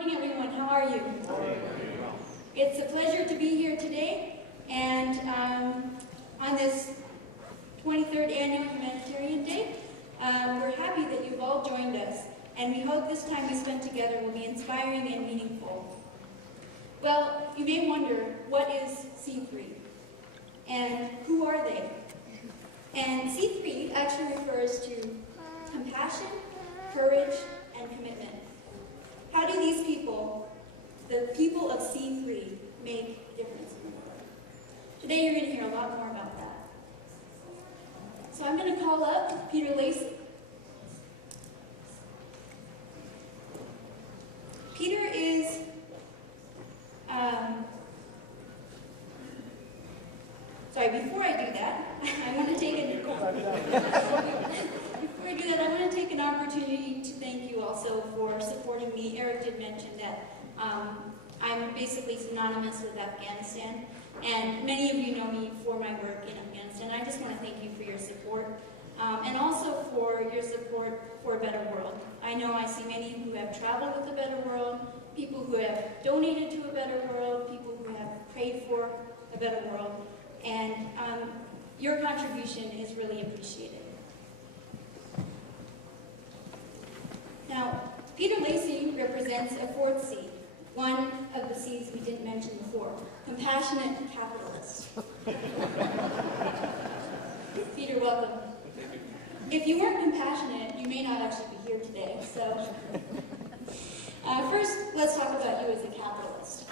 morning, everyone. How are you? It's a pleasure to be here today, and on this 23rd Annual Humanitarian Day, we're happy that you've all joined us, and we hope this time we spend together will be inspiring and meaningful. Well, you may wonder, what is C3? And who are they? And C3 actually refers to compassion, courage, and commitment. How do these people, the people of C3, make a difference in the world? Today you're going to hear a lot more about that. So I'm going to call up Peter Lacey. Peter is sorry, before I do that, I want to take an opportunity to thank you also for supporting me. Eric did mention that I'm basically synonymous with Afghanistan, and many of you know me for my work in Afghanistan. I just want to thank you for your support, and also for your support for a better world. I know I see many who have traveled with a better world, people who have donated to a better world, people who have prayed for a better world, and your contribution is really appreciated. Now, Peter Lacey represents a fourth C, one of the C's we didn't mention before, compassionate capitalist. Peter, welcome. If you weren't compassionate, you may not actually be here today. So, first, let's talk about you as a capitalist.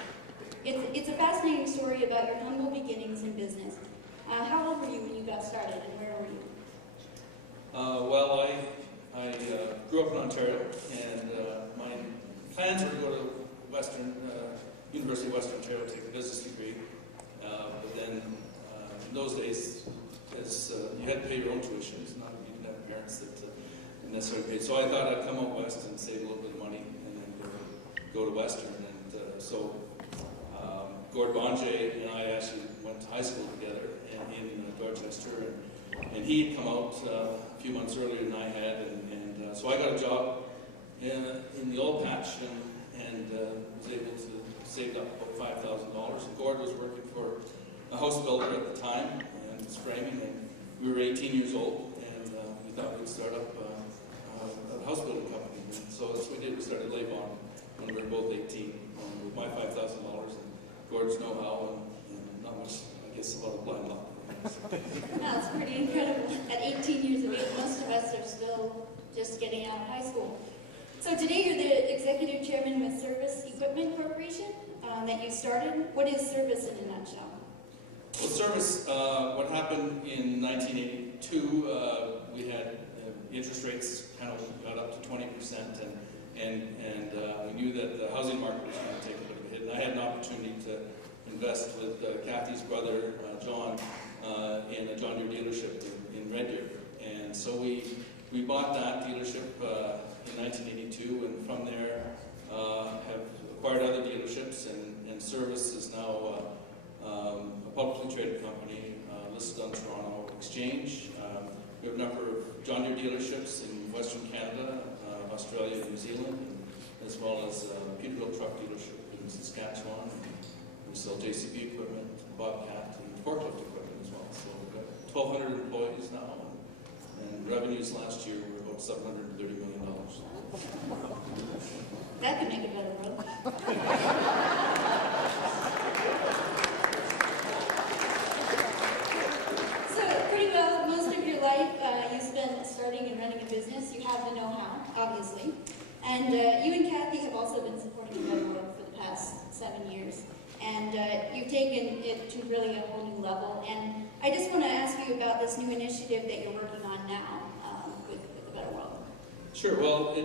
It's a fascinating story about your humble beginnings in business. How old were you when you got started, and where were you? Well, I grew up in Ontario, and my plans were to go to University of Western Ontario to take a business degree. But then, in those days, you had to pay your own tuition. It's not you didn't have parents that necessarily paid. So I thought I'd come out west and save a little bit of money, and then go to Western. And so Gord Bonjay and I actually went to high school together in Dorchester, and he had come out a few months earlier than I had, and so I got a job in the oil patch and was able to save up about $5,000. And Gord was working for a house builder at the time and was framing, and we were 18 years old, and we thought we'd start up a house building company. And so that's what we did. We started Laybon when we were both 18 with my $5,000 and Gord's know-how and not much, I guess, a lot of blind luck. That's pretty incredible. At 18 years of age, most of us are still just getting out of high school. So today you're the executive chairman with Service Equipment Corporation that you started. What is Service in a nutshell? Well, Service, what happened in 1982, we had interest rates kind of got up to 20%, and we knew that the housing market was going to take a bit of a hit. And I had an opportunity to invest with Kathy's brother, John, in a John Deere dealership in Red Deer. And so we bought that dealership in 1982, and from there have acquired other dealerships, and Service is now a publicly traded company listed on Toronto Exchange. We have a number of John Deere dealerships in Western Canada, Australia, and New Zealand, as well as a Peterbilt truck dealership in Saskatchewan. We sell JCB equipment, Bobcat, and forklift equipment as well. So we've got 1,200 employees now, and revenues last year were about $730 million. That could make a better world. So pretty well, most of your life you spent starting and running a business. You have the know-how, obviously. And you and Kathy have also been supporting the better world for the past 7 years. And you've taken it to really a whole new level. And I just want to ask you about this new initiative that you're working on now with the Better World. Sure. Well,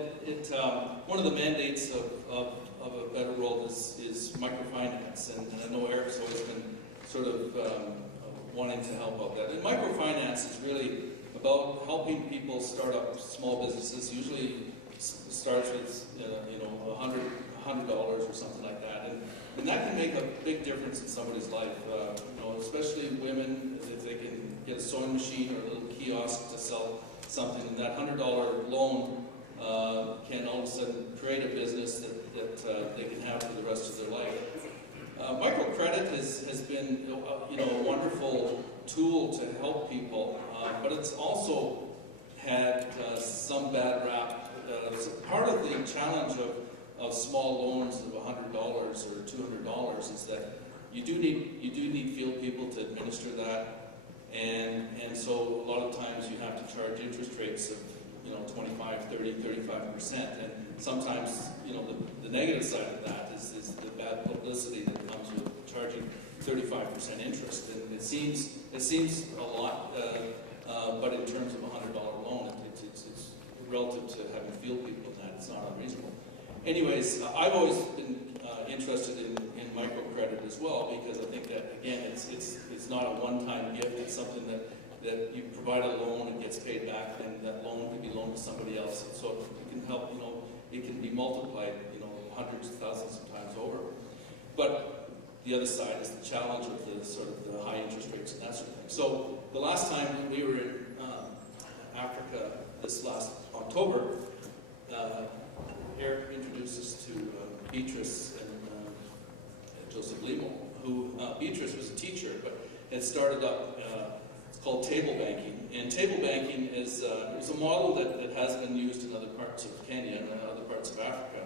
one of the mandates of a better world is microfinance, and I know Eric's always been sort of wanting to help out that. And microfinance is really about helping people start up small businesses. Usually starts with $100 or something like that, and that can make a big difference in somebody's life. Especially women, if they can get a sewing machine or a little kiosk to sell something, and that $100 loan can all of a sudden create a business that they can have for the rest of their life. Microcredit has been a wonderful tool to help people, but it's also had some bad rap. Part of the challenge of small loans of $100 or $200 is that you do need field people to administer that, and so a lot of times you have to charge interest rates of 25, 30, 35%, and sometimes the negative side of that is the bad publicity that comes with charging 35% interest, and it seems a lot, but in terms of a $100 loan, it's relative to having field people in that, it's not unreasonable. Anyways, I've always been interested in microcredit as well, because I think that, again, it's not a one-time gift. It's something that you provide a loan and gets paid back, and that loan can be loaned to somebody else. And so it can help, it can be multiplied, hundreds of thousands of times over. But the other side is the challenge of the sort of the high interest rates and that sort of thing. So the last time we were in Africa, this last October, Eric introduced us to Beatrice and Joseph Limo, who Beatrice was a teacher, but had started up, it's called table banking. And table banking is it's a model that has been used in other parts of Kenya and other parts of Africa.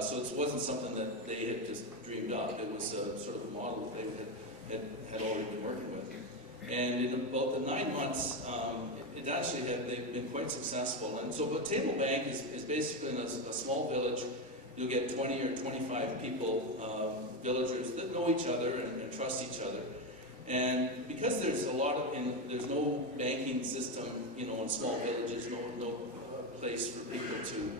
So it wasn't something that they had just dreamed up. It was sort of a model that they had already been working with. And in about the 9 months, it actually they've been quite successful. And so, but table bank is basically in a small village. You'll get 20 or 25 people, villagers that know each other and trust each other. And because there's there's no banking system, in small villages, no place for people to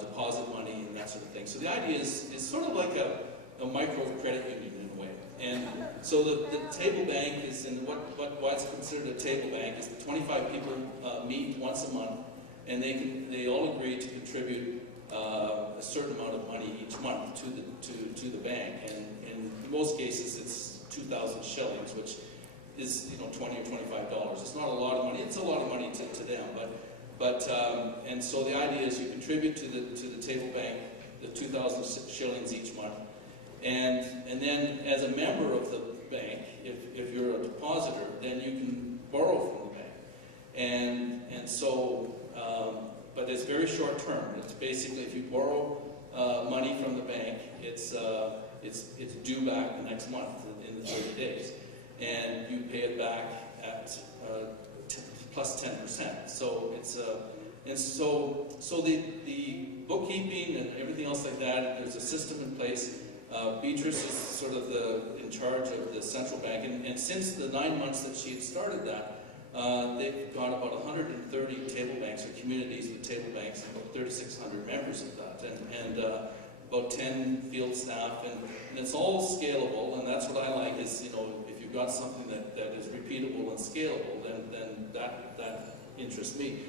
deposit money and that sort of thing. So the idea is sort of like a micro credit union in a way. And so the table bank is, and what's considered a table bank is the 25 people meet once a month, and they all agree to contribute a certain amount of money each month to the bank. And in most cases, it's 2,000 shillings, which is $20 or $25. It's not a lot of money. It's a lot of money to them, but and so the idea is you contribute to the table bank the 2,000 shillings each month, and then as a member of the bank, if you're a depositor, then you can borrow from the bank, and so but it's very short term. It's basically if you borrow money from the bank, it's due back the next month in the 30 days, and you pay it back at plus 10%. So so the bookkeeping and everything else like that, there's a system in place. Beatrice is sort of in charge of the central bank, and since the 9 months that she had started that, they've got about 130 table banks or communities with table banks, and about 3,600 members of that, and about 10 field staff, and it's all scalable. And that's what I like is, if you've got something that is repeatable and scalable, then that interests me.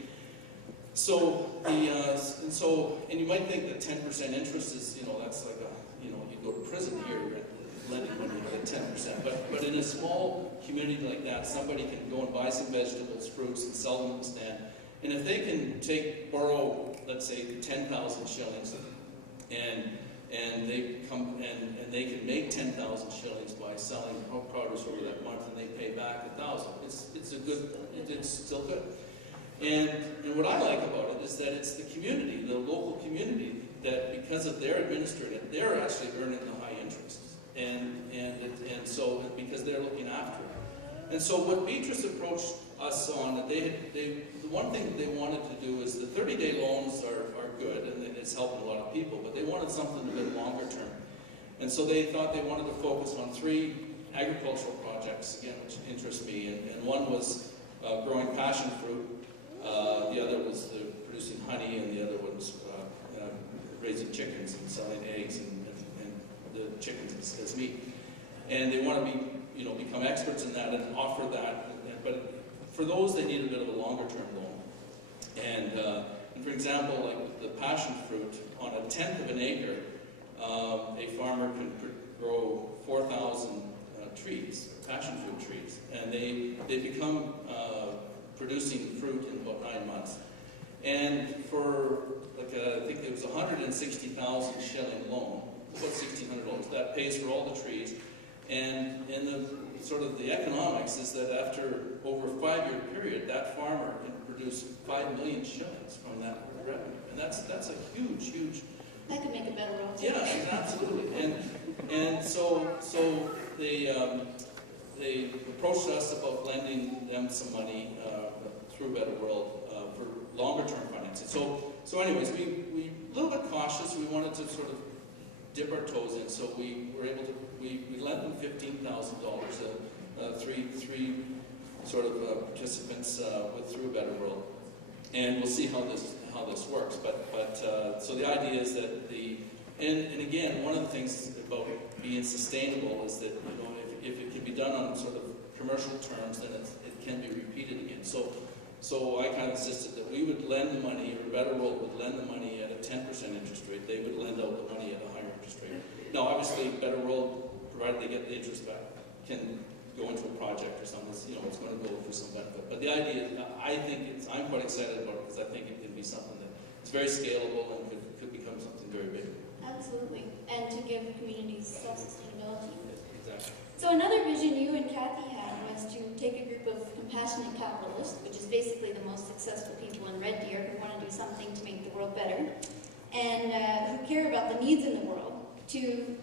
So and you might think that 10% interest is, that's like you go to prison here lending money at 10%. But in a small community like that, somebody can go and buy some vegetables, fruits, and sell them at the stand. And if they can borrow, let's say, 10,000 shillings, and they come and they can make 10,000 shillings by selling produce over that month, and they pay back 1,000. It's still good. And what I like about it is that it's the community, the local community, that because of their administering it, they're actually earning the high interest, and so because they're looking after it. And so what Beatrice approached us on, the one thing that they wanted to do is the 30-day loans are good, and it's helping a lot of people, but they wanted something a bit longer term. And so they thought they wanted to focus on 3 agricultural projects, again, which interest me, and one was growing passion fruit, the other was producing honey, and the other one was raising chickens and selling eggs and the chickens as meat. And they want to become experts in that and offer that, but for those they need a bit of a longer term loan. And for example, like the passion fruit, on 1/10 of an acre, a farmer can grow 4,000 trees, passion fruit trees, and they become producing fruit in about 9 months. And for 160,000 shilling loan, about $1,600. That pays for all the trees. And in the sort of the economics is that after over a 5-year period, that farmer can produce 5 million shillings from that revenue. And that's a huge. That could make a better road. Yeah, absolutely. And so they approached us about lending them some money through Better World for longer term financing. So anyways, we a little bit cautious. We wanted to sort of dip our toes in, so we were able to we lent them $15,000. Three sort of participants through Better World, and we'll see how this works. But so the idea is that and again, one of the things about being sustainable is that if it can be done on sort of commercial terms, then it can be repeated again. So I kind of insisted that we would lend the money, or Better World would lend the money at a 10% interest rate. They would lend out the money at a higher interest rate. Now, obviously, Better World, provided they get the interest back, can go into a project or something. It's going to go for some benefit. But the idea is, I'm quite excited about it because I think it can be something that it's very scalable and could become something very big. Absolutely, and to give communities self-sustainability. Exactly. So another vision you and Kathy had was to take a group of compassionate capitalists, which is basically the most successful people in Red Deer who want to do something to make the world better, and who care about the needs in the world, to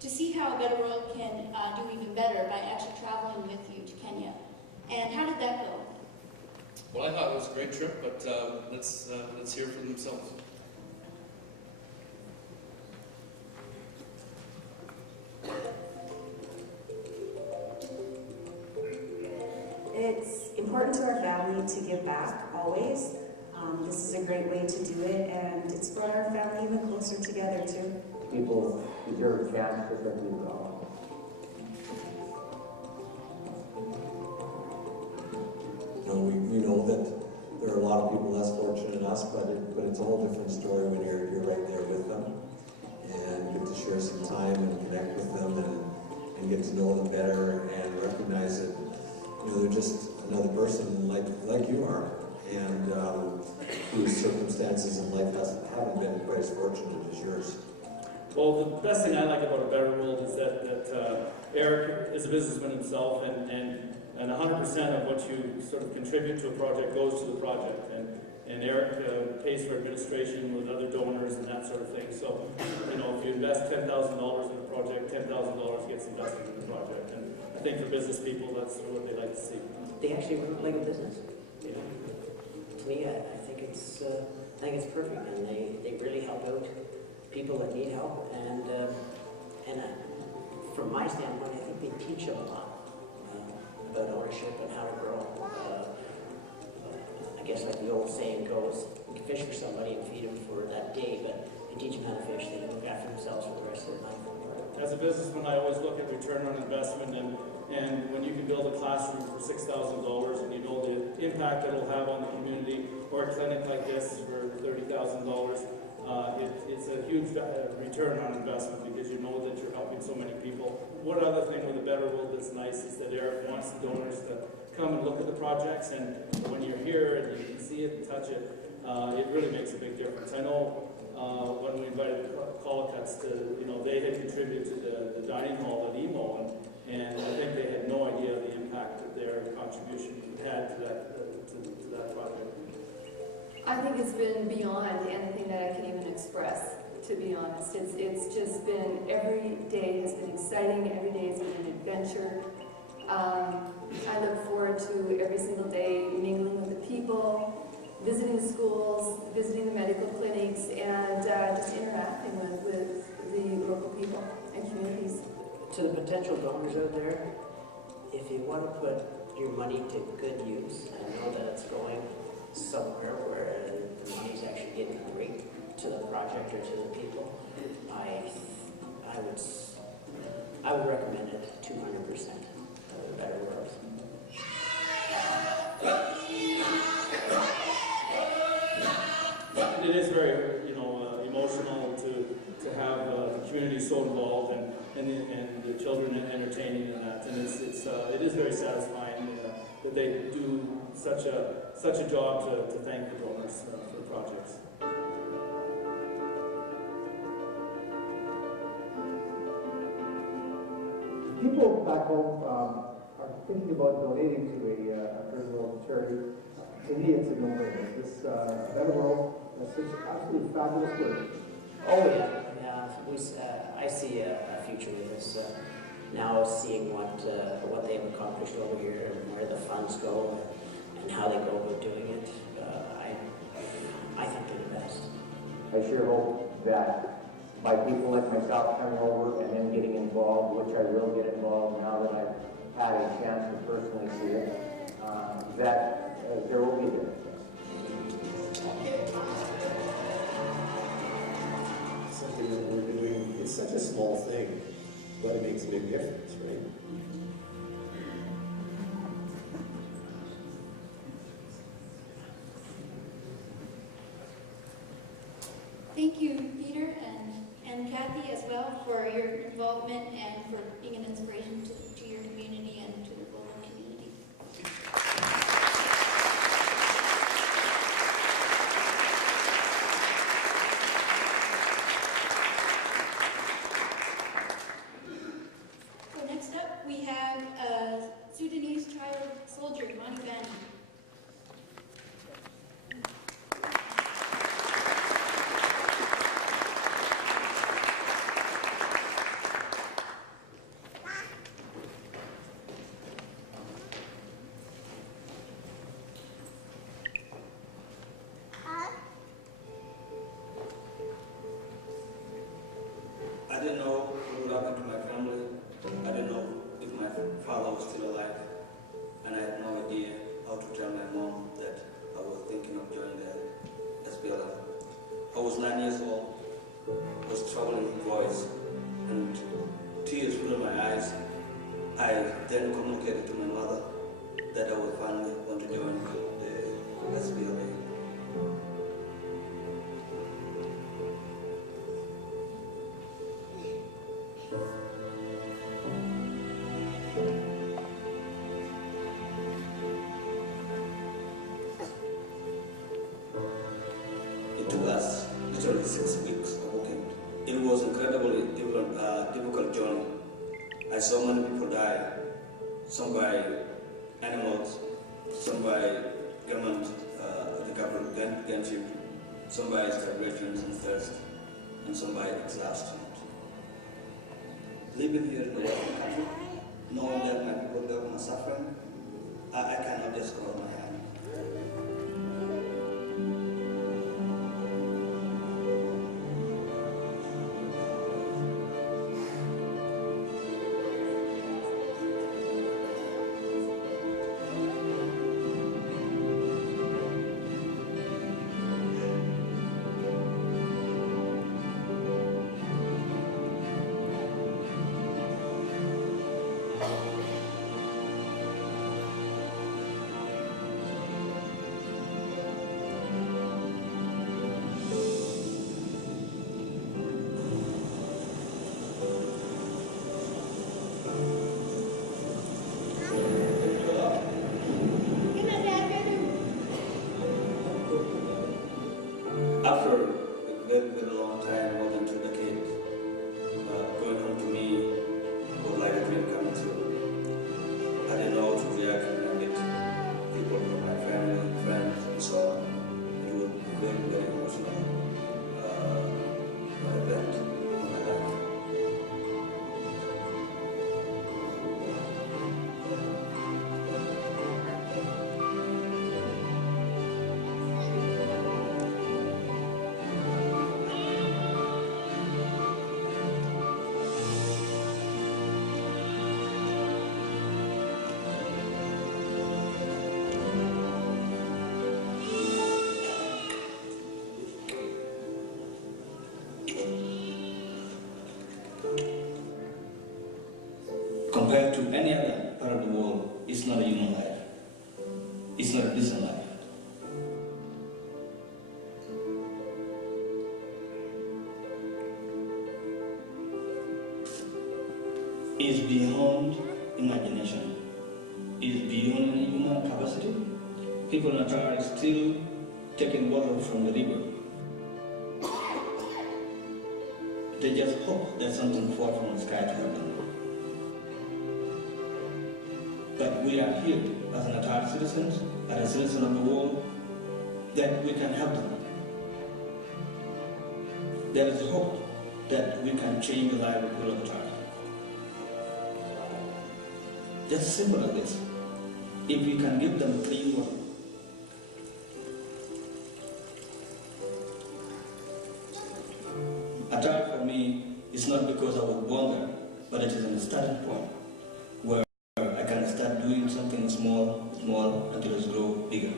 see how a Better World can do even better by actually traveling with you to Kenya. And how did that go? Well, I thought it was a great trip, but let's hear for themselves. It's important to our family to give back, always. This is a great way to do it, and it's brought our family even closer together, too. People deserve a chance to let you go. We know that there are a lot of people less fortunate than us, but it's a whole different story when you're right there with them, and get to share some time and connect with them and get to know them better and recognize that they're just another person like you are, and whose circumstances in life haven't been quite as fortunate as yours. Well, the best thing I like about a Better World is that Eric is a businessman himself, and 100% of what you sort of contribute to a project goes to the project, and Eric pays for administration with other donors and that sort of thing. So, if you invest $10,000 in a project, $10,000 gets invested in the project, and I think for business people, that's what they like to see. They actually run it like a business. To me, I think it's perfect, and they really help out people that need help, and from my standpoint, I think they teach them a lot about ownership and how to grow. I guess like the old saying goes, you can fish for somebody and feed them for that day, but you teach them how to fish, they can look after themselves for the rest of their life. As a businessman, I always look at return on investment, and when you can build a classroom for $6,000 and you know the impact it'll have on the community, or a clinic like this for $30,000, it's a huge return on investment because you know that you're helping so many people. One other thing with the Better World that's nice is that Eric wants the donors to come and look at the projects, and when you're here and you can see it and touch it, it really makes a big difference. I know when we invited Collicuts to, they had contributed to the dining hall at EMO, and I think they had no idea the impact that their contribution had to that project. I think it's been beyond anything that I can even express, to be honest. It's just been, every day has been exciting, every day has been an adventure. I look forward to every single day mingling with the people, visiting the schools, visiting the medical clinics, and just interacting with the local people and communities. To the potential donors out there, if you want to put your money to good use and know that it's going somewhere where the money's actually getting great to the project or to the people, I would recommend it 200%. Better World. It is very, emotional to have the community so involved and the children entertaining and that, and it is very satisfying that they do such a job to thank the donors for the projects. people back home are thinking about donating to a third world charity, to me it's a no-brainer. This Better World does such absolutely fabulous work. Oh yeah, yeah. I see a future with this. Now seeing what they've accomplished over here and where the funds go and how they go about doing it, I think they're the best. I sure hope that by people like myself coming over and then getting involved, which I will get involved now that I've had a chance to personally see it, that there will be a difference. Something that we're doing, it's such a small thing, but it makes a big difference, right? Thank you, Peter and Kathy as well for your involvement and for being an inspiration to your community and to the global community. So next up we have a Sudanese child soldier, Mani Van. I didn't know what would happen to my family. I didn't know if my father was still alive. And I had no idea how to tell my mom that I was thinking of joining the SPLM. I was 9 years old, was troubling with voice, and tears filled my eyes. I then communicated to my mother that I would finally want to join the SPLM. It took us literally 6 weeks of working. It was incredibly difficult journey. I saw many people die, some by animals, some by government, the government gunship, some by starvations and thirst, and some by exhaustion. Living here in the Western country, knowing that my people there are suffering, I cannot just close my hand. After a very, very long time, more than 2 decades, going home to me was like a dream coming true. I didn't know how to react when I met people from my family, friends, and so on. It was very, very emotional event in my life. Compared to any other part of the world, it's not a human life. It's not a decent life. It's beyond imagination. It's beyond human capacity. People in Atara are still taking water from the river. They just hope that something falls from the sky to help them. that we are here as an Atari citizens, as a citizen of the world, that we can help them. There is hope that we can change the life of people of Atari. Just simple as this. If we can give them clean water, Atari for me is not because I was born there, but it is a starting point where I can start doing something small, until it grows bigger.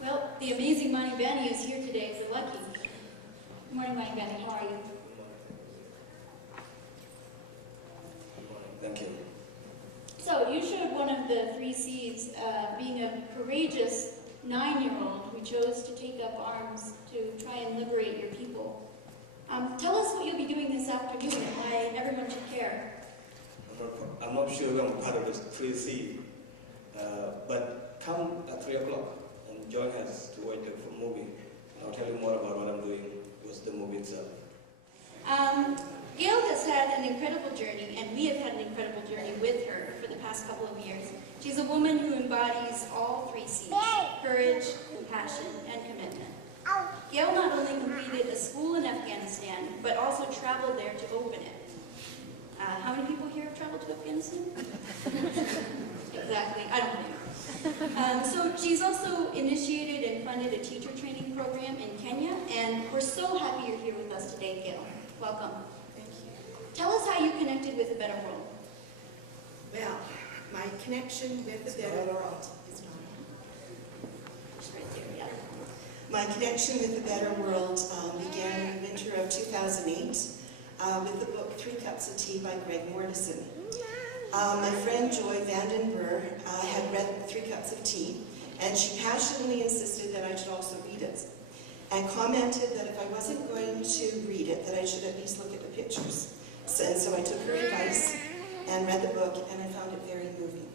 Well, the amazing Monty Benny is here today, if you're lucky. Good morning, Monty Benny. How are you? Thank you. So, you showed one of the 3 C's, being a courageous 9-year-old who chose to take up arms to try and liberate your people. Tell us what you'll be doing this afternoon and why everyone should care. I'm not sure I'm part of the 3C, but come at 3 o'clock and join us to watch the movie. I'll tell you more about what I'm doing with the movie itself. Gail has had an incredible journey, and we have had an incredible journey with her for the past couple of years. She's a woman who embodies all 3 C's: courage, compassion, and commitment. Gail not only completed a school in Afghanistan, but also traveled there to open it. How many people here have traveled to Afghanistan? Exactly, I don't blame her. So she's also initiated and funded a teacher training program in Kenya, and we're so happy you're here with us today, Gail. Welcome. Thank you. Tell us how you connected with a better world. Well, my connection with the better world is not. It's right there, yeah. My connection with the better world began in the winter of 2008 with the book 3 Cups of Tea by Greg Mordison. My friend Joy Vandenberg had read 3 Cups of Tea, and she passionately insisted that I should also read it, and commented that if I wasn't going to read it, that I should at least look at the pictures. So I took her advice and read the book, and I found it very moving.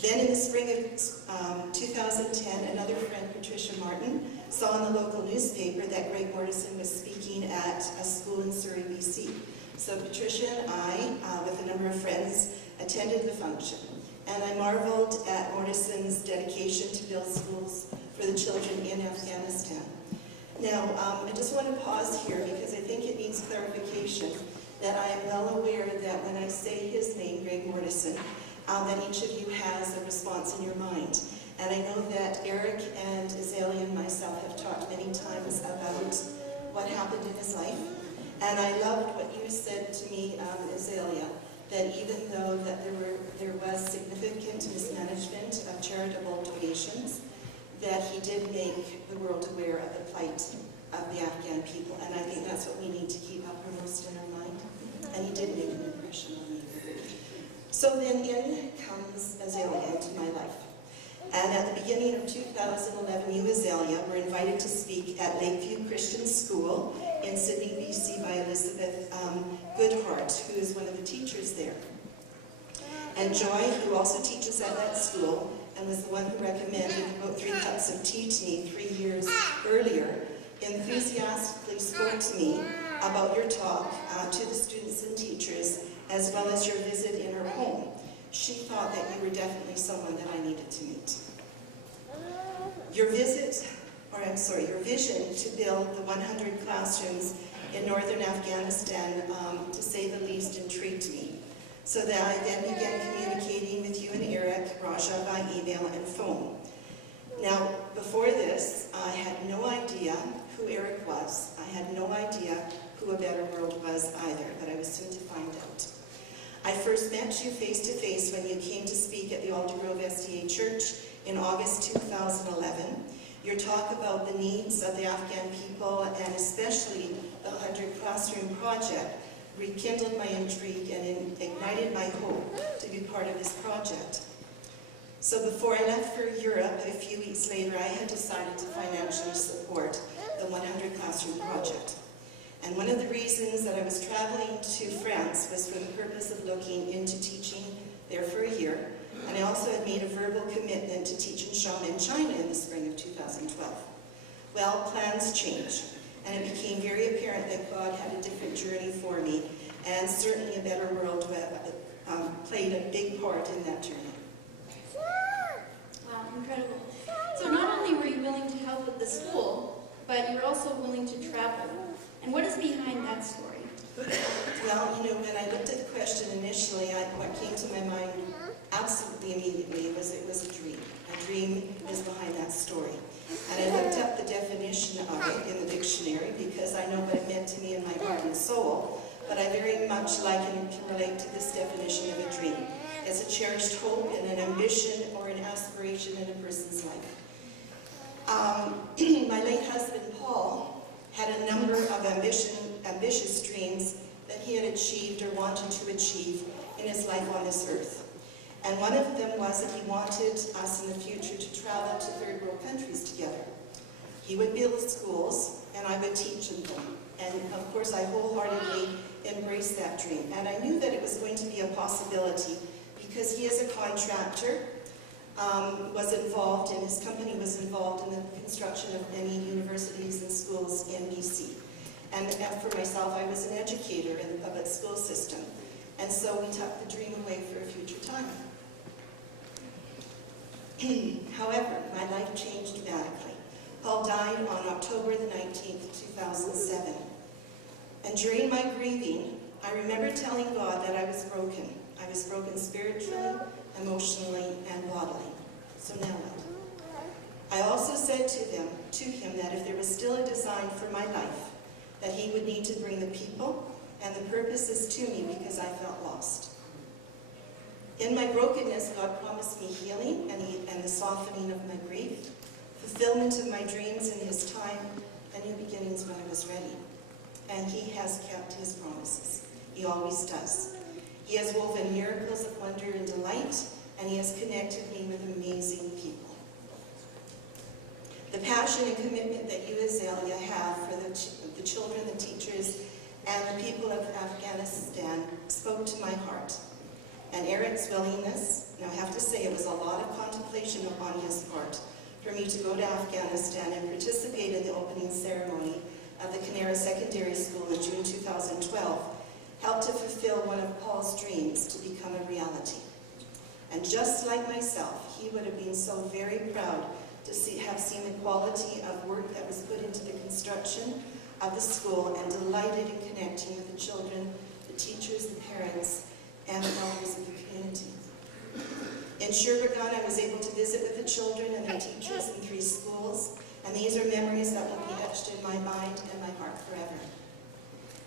Then in the spring of 2010, another friend, Patricia Martin, saw in the local newspaper that Greg Mordison was speaking at a school in Surrey, BC. So Patricia and I, with a number of friends, attended the function. And I marveled at Mordison's dedication to build schools for the children in Afghanistan. Now, I just want to pause here because I think it needs clarification that I am well aware that when I say his name, Greg Mordison, that each of you has a response in your mind. And I know that Eric and Azalea and myself have talked many times about what happened in his life. And I loved what you said to me, Azalea, that even though that there was significant mismanagement of charitable donations, that he did make the world aware of the plight of the Afghan people. And I think that's what we need to keep uppermost in our mind. And he did make an impression on me. So then in comes Azalea into my life. And at the beginning of 2011, you, Azalea, were invited to speak at Lakeview Christian School in Sydney, BC by Elizabeth Goodhart, who is one of the teachers there. And Joy, who also teaches at that school, and was the one who recommended about 3 Cups of Tea to me 3 years earlier, enthusiastically spoke to me about your talk to the students and teachers, as well as your visit in her home. She thought that you were definitely someone that I needed to meet. Your vision to build the 100 classrooms in northern Afghanistan, to say the least, intrigued me. So that I then began communicating with you and Eric Raja by email and phone. Now, before this, I had no idea who Eric was. I had no idea who A Better World was either, but I was soon to find out. I first met you face-to-face when you came to speak at the Alder Grove SDA Church in August 2011. Your talk about the needs of the Afghan people, and especially the 100 Classroom Project, rekindled my intrigue and ignited my hope to be part of this project. So before I left for Europe, a few weeks later, I had decided to financially support the 100 Classroom Project. And one of the reasons that I was traveling to France was for the purpose of looking into teaching there for a year. And I also had made a verbal commitment to teach in Xiamen, China in the spring of 2012. Well, plans changed, and it became very apparent that God had a different journey for me, and certainly a better world played a big part in that journey. Wow, incredible. So not only were you willing to help with the school, but you were also willing to travel. And what is behind that story? Well, when I looked at the question initially, what came to my mind absolutely immediately was it was a dream. A dream is behind that story. And I looked up the definition of it in the dictionary because I know what it meant to me in my heart and soul, but I very much like and can relate to this definition of a dream. It's a cherished hope and an ambition or an aspiration in a person's life. My late husband, Paul, had a number of ambitious dreams that he had achieved or wanted to achieve in his life on this earth. And one of them was that he wanted us in the future to travel to third world countries together. He would build schools, and I would teach in them. And of course, I wholeheartedly embraced that dream. And I knew that it was going to be a possibility because he, as a contractor, was involved, and his company was involved in the construction of many universities and schools in BC. And for myself, I was an educator in the public school system. And so we tucked the dream away for a future time. However, my life changed dramatically. Paul died on October the 19th, 2007. And during my grieving, I remember telling God that I was broken. I was broken spiritually, emotionally, and bodily. So now what? I also said to him that if there was still a design for my life, that he would need to bring the people and the purposes to me because I felt lost. In my brokenness, God promised me healing and the softening of my grief, fulfillment of my dreams in his time, and new beginnings when I was ready. And he has kept his promises. He always does. He has woven miracles of wonder and delight, and he has connected me with amazing people. The passion and commitment that you, Azalea, have for the children, the teachers, and the people of Afghanistan spoke to my heart. And Eric's willingness, and I have to say it was a lot of contemplation upon his part for me to go to Afghanistan and participate in the opening ceremony of the Canara Secondary School in June 2012, helped to fulfill one of Paul's dreams to become a reality. And just like myself, he would have been so very proud to have seen the quality of work that was put into the construction of the school and delighted in connecting with the children, the teachers, the parents, and the elders of the community. In Sherbrooke, I was able to visit with the children and their teachers in 3 schools, and these are memories that will be etched in my mind and my heart forever.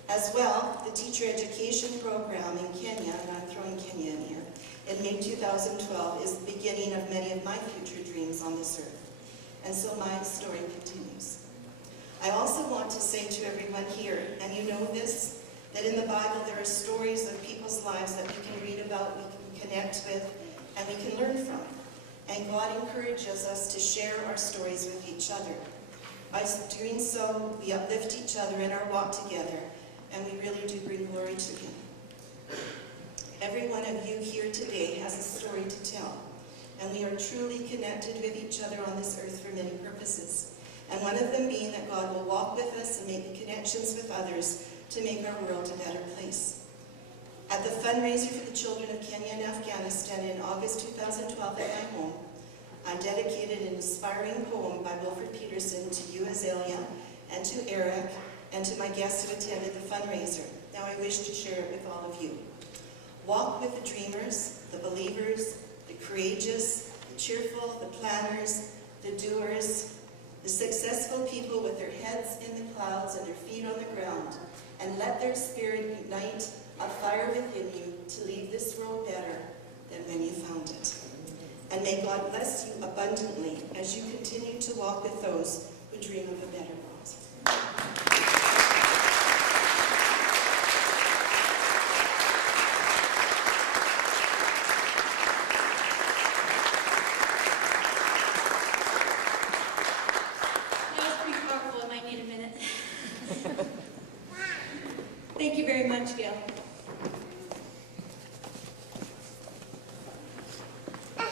As well, the teacher education program in Kenya, and I'm throwing Kenya in here, in May 2012 is the beginning of many of my future dreams on this earth. And so my story continues. I also want to say to everyone here, and you know this, that in the Bible there are stories of people's lives that we can read about, we can connect with, and we can learn from. And God encourages us to share our stories with each other. By doing so, we uplift each other in our walk together, and we really do bring glory to Him. Every one of you here today has a story to tell, and we are truly connected with each other on this earth for many purposes. And one of them being that God will walk with us and make connections with others to make our world a better place. At the fundraiser for the children of Kenya and Afghanistan in August 2012 at my home, I dedicated an inspiring poem by Wilfred Peterson to you, Azalea, and to Eric, and to my guests who attended the fundraiser. Now I wish to share it with all of you. Walk with the dreamers, the believers, the courageous, the cheerful, the planners, the doers, the successful people with their heads in the clouds and their feet on the ground, and let their spirit ignite a fire within you to leave this world better than when you found it. And may God bless you abundantly as you continue to walk with those who dream of a better world. very much, Gail. Well,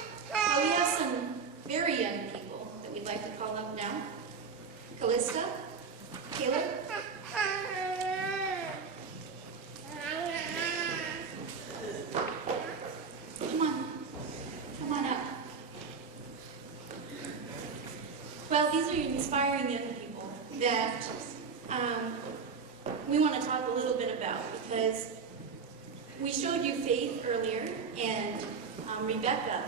we have some very young people that we'd like to call up now. Callista, Caleb. Come on up. Well, these are inspiring young people that we want to talk a little bit about, because we showed you Faith earlier, and Rebecca,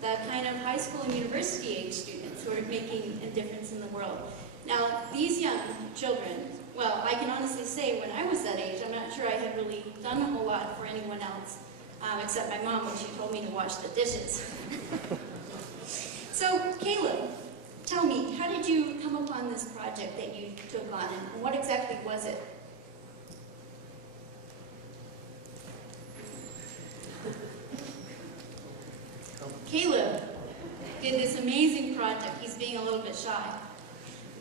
the kind of high school and university age students who are making a difference in the world. Now, these young children, well, I can honestly say when I was that age, I'm not sure I had really done a whole lot for anyone else, except my mom when she told me to wash the dishes. So, Caleb, tell me, how did you come upon this project that you took on, and what exactly was it? Caleb did this amazing project. He's being a little bit shy.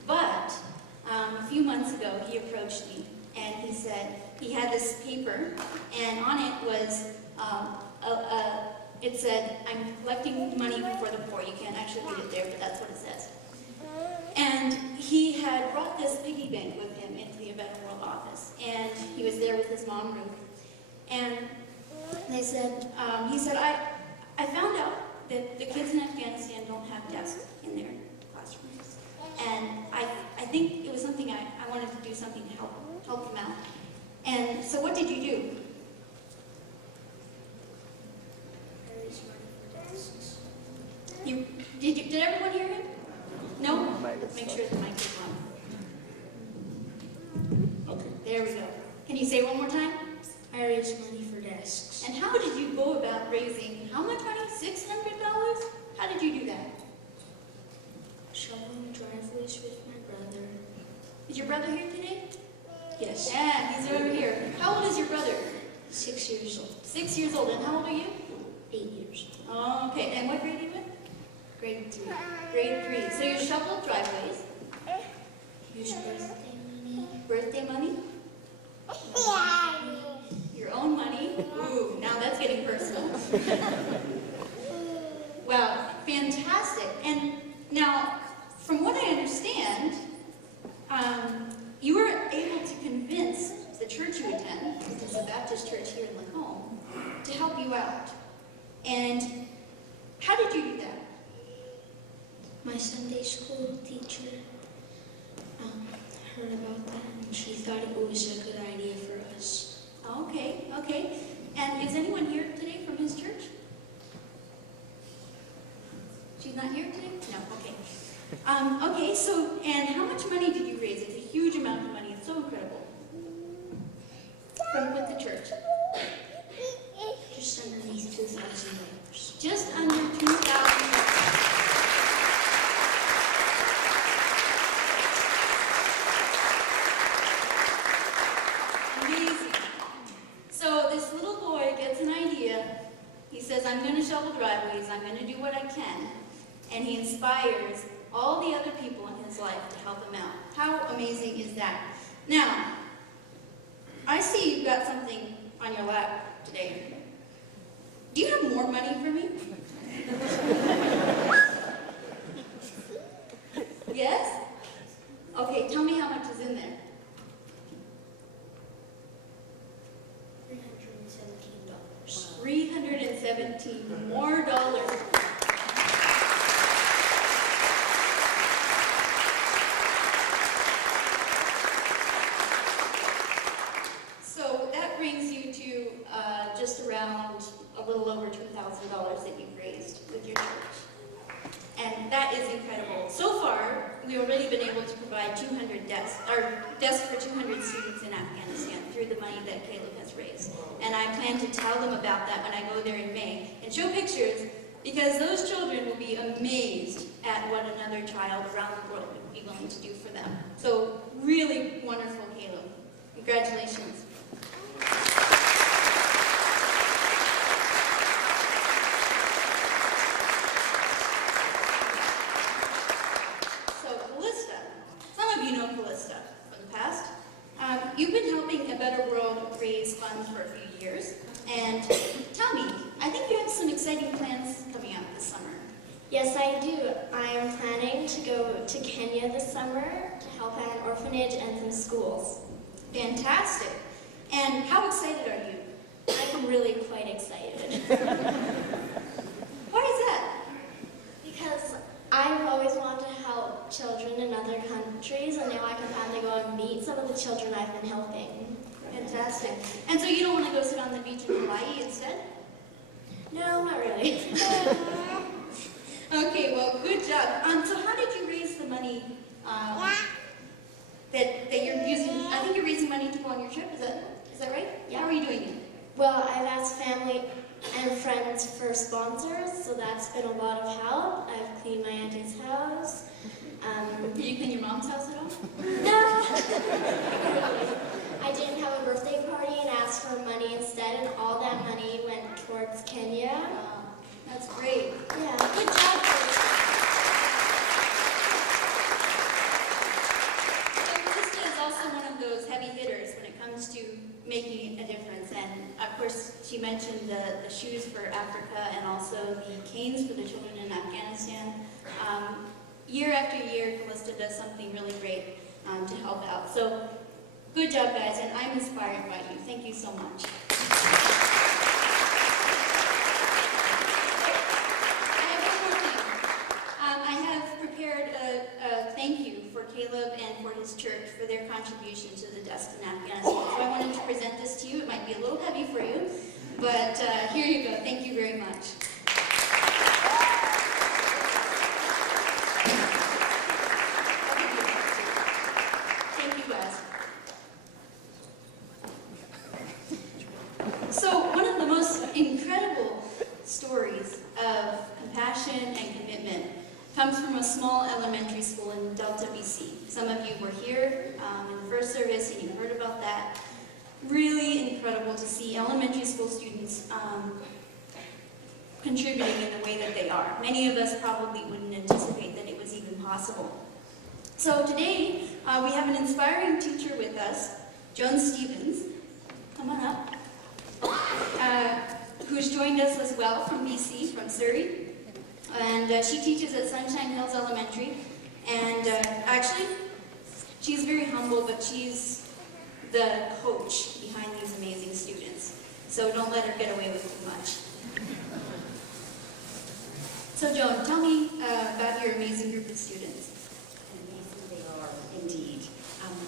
But a few months ago, he approached me, and he said he had this paper, and on it was, it said, "I'm collecting money for the poor." You can't actually read it there, but that's what it says. And he had brought this piggy bank with him into the A Better World office, and he was there with his mom, Ruth. And they said, he said, I found out that the kids in Afghanistan don't have desks in their classrooms. And I think it was something I wanted to do something to help them out. And so what did you do? Did everyone hear him? No? Make sure the mic is on. Okay. There we go. Can you say it one more time? I raised money for desks. And how did you go about raising, how much money? $600? How did you do that? Shoveling driveways with my brother. Is your brother here today? Yes. Yeah, he's over here. How old is your brother? 6 years old. 6 years old. And how old are you? 8 years. Oh, okay. And what grade are you in? Grade 3. Grade 3. So you shoveled driveways. Use birthday money. Birthday money? Your own money? Ooh, now that's getting personal. Wow, fantastic. And now, from what I understand, you were able to convince the church you attend, which is the Baptist church here in Lacombe, to help you out. And how did you do that? My Sunday school teacher heard about that, and she thought it was a good idea for us. Okay, okay. And is anyone here today from his church? She's not here today? No, okay. Okay, so, and how much money did you raise? It's a huge amount of money. It's so incredible. From with the church? Just underneath $2,000. Just under $2,000. Amazing. So this little boy gets an idea. He says, I'm going to shovel driveways. I'm going to do what I can. And he inspires all the other people in his life to help him out. How amazing is that? Now, I see you've got something on your lap today. Do you have more money for me? Yes? Okay, tell me how much is in there. $317 more dollars. So that brings you to just around a little over $2,000 that you've raised with your church. And that is incredible. So far, we've already been able to provide 200 desks, or desks for 200 students in Afghanistan through the money that Caleb has raised. And I plan to tell them about that when I go there in May and show pictures, because those children will be amazed at what another child around the world would be willing to do for them. So really wonderful, Caleb. Congratulations. You've been helping A Better World create for a few years. And tell me, I think you have some exciting plans coming up this summer. Yes, I do. I am planning to go to Kenya this summer to help at an orphanage and some schools. Fantastic. And how excited are you? I'm really quite excited. Why is that? Because I've always wanted to help children in other countries, and now I can finally go and meet some of the children I've been helping. Fantastic. And so you don't want to go sit on the beach in Hawaii instead? No, not really. Okay, well, good job. So how did you raise the money that you're using? I think you're raising money to go on your trip. Is that right? Yeah. How are you doing it? Well, I've asked family and friends for sponsors, so that's been a lot of help. I've cleaned my auntie's house. Did you clean your mom's house at all? No! I didn't have a birthday party and asked for money instead, and all that money went towards Kenya. That's great. Yeah. Good job. So Krista is also one of those heavy hitters when it comes to making a difference. And of course, she mentioned the shoes for Africa and also the canes for the children in Afghanistan. Year after year, Callista does something really great to help out. So good job, guys, and I'm inspired by you. Thank you so much. I have prepared a thank you for Caleb and for his church for their contribution to the desk in Afghanistan. So I wanted to present this to you. It might be a little heavy for you, but here you go. Thank you very much. Thank you, guys. So one of the most incredible stories of compassion and commitment comes from a small elementary school in Delta, BC. Some of you were here in the first service and you heard about that. Really incredible to see elementary school students contributing in the way that they are. Many of us probably wouldn't anticipate that it was even possible. So today, we have an inspiring teacher with us, Joan Stevens. Come on up. Who's joined us as well from BC, from Surrey. And she teaches at Sunshine Hills Elementary. And actually, she's very humble, but she's the coach behind these amazing students. So don't let her get away with too much. So Joan, tell me about your amazing group of students. Amazing they are, indeed.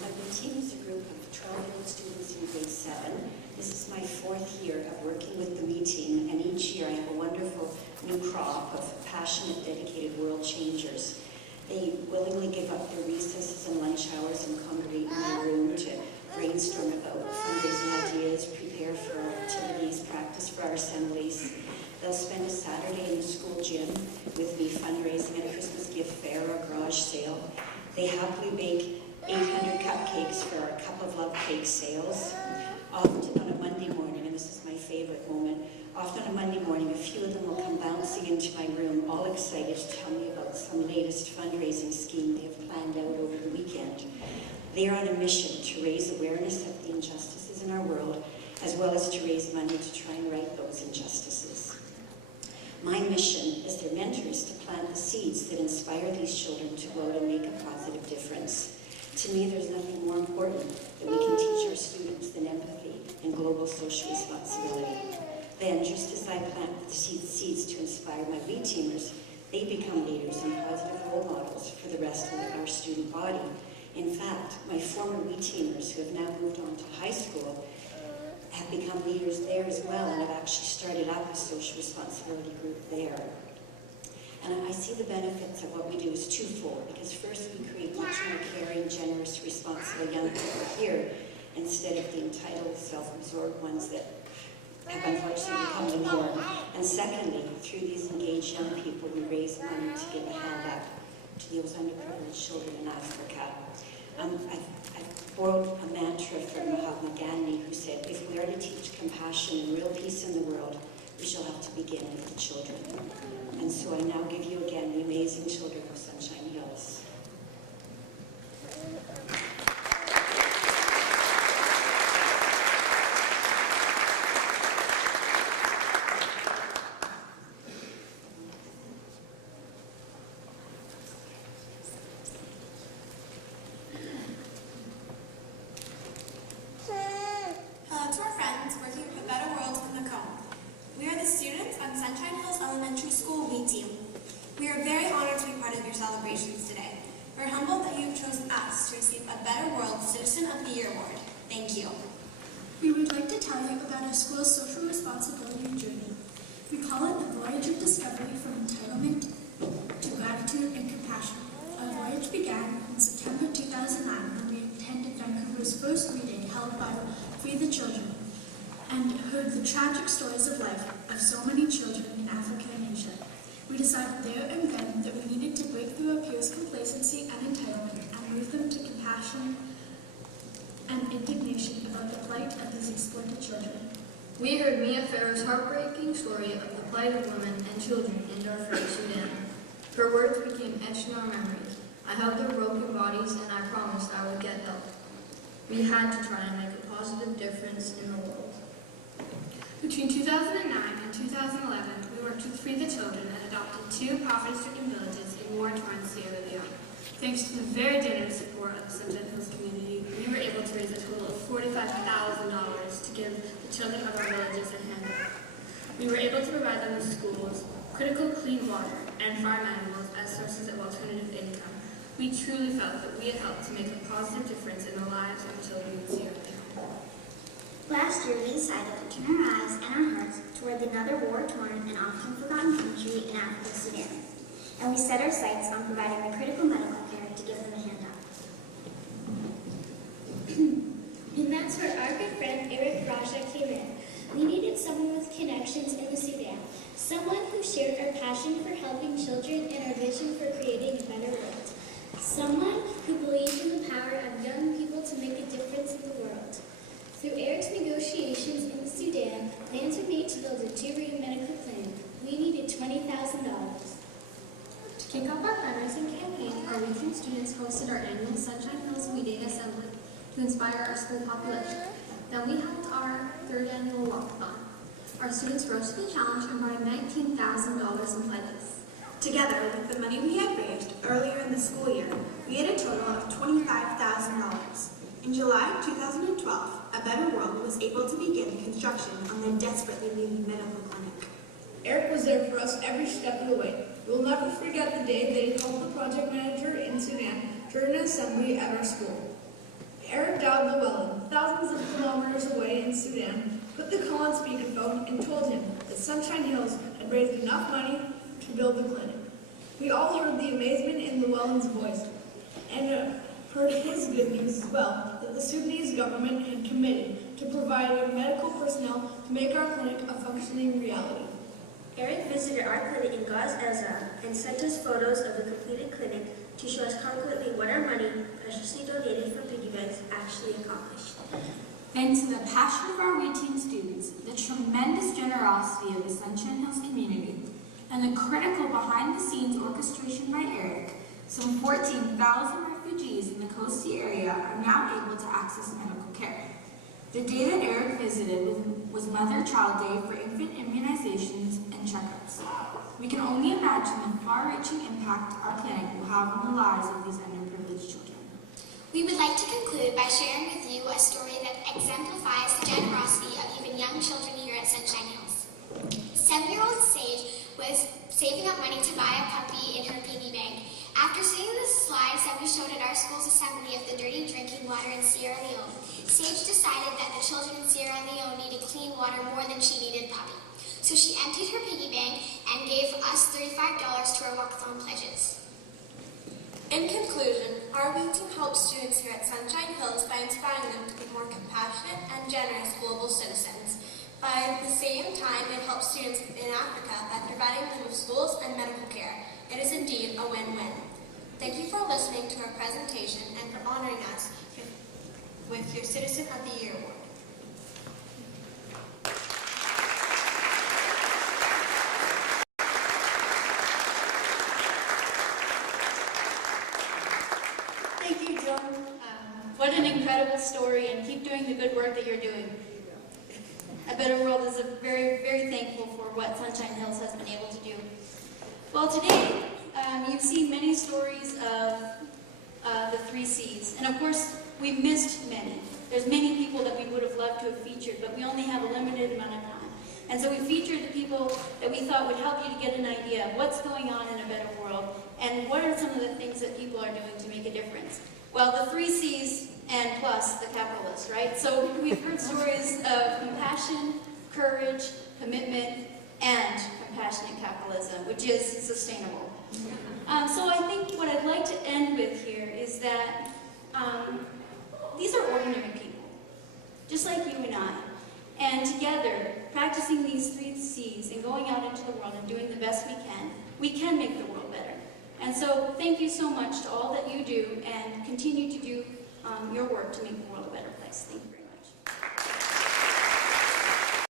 My team is a group of 12-year-old students in grade 7. This is my 4th year of working with the Me Team, and each year I have a wonderful new crop of passionate, dedicated world changers. They willingly give up their recesses and lunch hours and congregate in my room to brainstorm about fundraising ideas, prepare for our activities, practice for our assemblies. They'll spend a Saturday in the school gym with me fundraising at a Christmas gift fair or garage sale. They happily bake 800 cupcakes for our Cup of Love cake sales. Often on a Monday morning, and this is my favorite moment, often on a Monday morning, a few of them will come bouncing into my room, all excited to tell me about some latest fundraising scheme they have planned out over the weekend. They are on a mission to raise awareness of the injustices in our world, as well as to raise money to try and right those injustices. My mission as their mentor is to plant the seeds that inspire these children to go out and make a positive difference. To me, there's nothing more important that we can teach our students than empathy and global social responsibility. Then, just as I plant the seeds to inspire my We Teamers, they become leaders and positive role models for the rest of our student body. In fact, my former We Teamers who have now moved on to high school have become leaders there as well, and have actually started up a social responsibility group there. And I see the benefits of what we do is twofold, because first we create much more caring, generous, responsible young people here, instead of the entitled, self-absorbed ones that have unfortunately become the norm. And secondly, through these engaged young people, we raise money to give a hand up to those underprivileged children in Africa. I've borrowed a mantra from Mahatma Gandhi, who said, if we are to teach compassion and real peace in the world, we shall have to begin with the children. And so I now give you again the amazing children of Sunshine Hills. to receive a Better World Citizen of the Year Award. Thank you. We would like to tell you about our school's social responsibility journey. We call it the Voyage of Discovery from Entitlement to Gratitude and Compassion. Our voyage began in September 2009 when we attended Vancouver's first reading held by Free the Children and heard the tragic stories of life of so many children in Africa and Asia. We decided there and then that we needed to break through our peers' complacency and entitlement and move them to compassion and indignation about the plight of these exploited children. We heard Mia Farrow's heartbreaking story of the plight of women and children in Darfur, Sudan. Her words became etched in our memories. I held their broken bodies and I promised I would get help. We had to try and make a positive difference in the world. Between 2009 and 2011, we worked with Free the Children and adopted 2 poverty-stricken villages in war-torn Sierra Leone. Thanks to the very generous support of the Sunshine Hills community, we were able to raise a total of $45,000 to give the children of our villages a hand up. We were able to provide them with schools, critical clean water, and farm animals as sources of alternative income. We truly felt that we had helped to make a positive difference in the lives of children in Sierra Leone. Last year, we decided to turn our eyes and our hearts toward another war-torn and often forgotten country in Africa, Sudan. And we set our sights on providing the critical medical care to give them a hand up. And that's where our good friend Eric Raja came in. We needed someone with connections in the Sudan, someone who shared our passion for helping children and our vision for creating a better world, someone who believed in the power of young people to make a difference in the world. Through Eric's negotiations in the Sudan, plans were made to build a 2-room medical clinic. We needed $20,000. To kick off our fundraising campaign, our weekend students hosted our annual Sunshine Hills We Day Assembly to inspire our school population. Then we held our 3rd annual walkathon. Our students rose to the challenge and brought $19,000 in pledges. Together, with the money we had raised earlier in the school year, we had a total of $25,000. In July 2012, A Better World was able to begin construction on the desperately needed medical clinic. Eric was there for us every step of the way. We'll never forget the day that he helped the project manager in Sudan during an assembly at our school. Eric dialed Llewellyn, thousands of kilometers away in Sudan, put the call on speakerphone and told him that Sunshine Hills had raised enough money to build the clinic. We all heard the amazement in Llewellyn's voice and heard his good news as well, that the Sudanese government had committed to providing medical personnel to make our clinic a functioning reality. Eric visited our clinic in Gaza and sent us photos of the completed clinic to show us concretely what our money, preciously donated from piggy banks, actually accomplished. Thanks to the passion of our WeTeam students, the tremendous generosity of the Sunshine Hills community, and the critical behind-the-scenes orchestration by Eric, some 14,000 refugees in the coastal area are now able to access medical care. The day that Eric visited was Mother-Child Day for infant immunizations and checkups. We can only imagine the far-reaching impact our clinic will have on the lives of these underprivileged children. We would like to conclude by sharing with you a story that exemplifies the generosity of even young children here at Sunshine Hills. 7-year-old Sage was saving up money to buy a puppy in her piggy bank. After seeing the slides that we showed at our school's assembly of the dirty drinking water in Sierra Leone, Sage decided that the children in Sierra Leone needed clean water more than she needed puppy. So she emptied her piggy bank and gave us $35 to our walkathon pledges. In conclusion, our WeTeam helps students here at Sunshine Hills by inspiring them to be more compassionate and generous global citizens. By the same time, it helps students in Africa by providing them with schools and medical care. It is indeed a win-win. Thank you for listening to our presentation and for honoring us with your Citizen of the Year Award. Thank you, Joan. What an incredible story, and keep doing the good work that you're doing. A Better World is very, very thankful for what Sunshine Hills has been able to do. Well, today, you've seen many stories of the 3 C's, and of course, we've missed many. There's many people that we would have loved to have featured, but we only have a limited amount of time. And so we featured the people that we thought would help you to get an idea of what's going on in a better world, and what are some of the things that people are doing to make a difference. Well, the 3 C's and plus the capitalist, right? So we've heard stories of compassion, courage, commitment, and compassionate capitalism, which is sustainable. So I think what I'd like to end with here is that these are ordinary people, just like you and I. And together, practicing these 3 C's and going out into the world and doing the best we can make the world better. And so thank you so much to all that you do, and continue to do your work to make the world a better place. Thank you very much.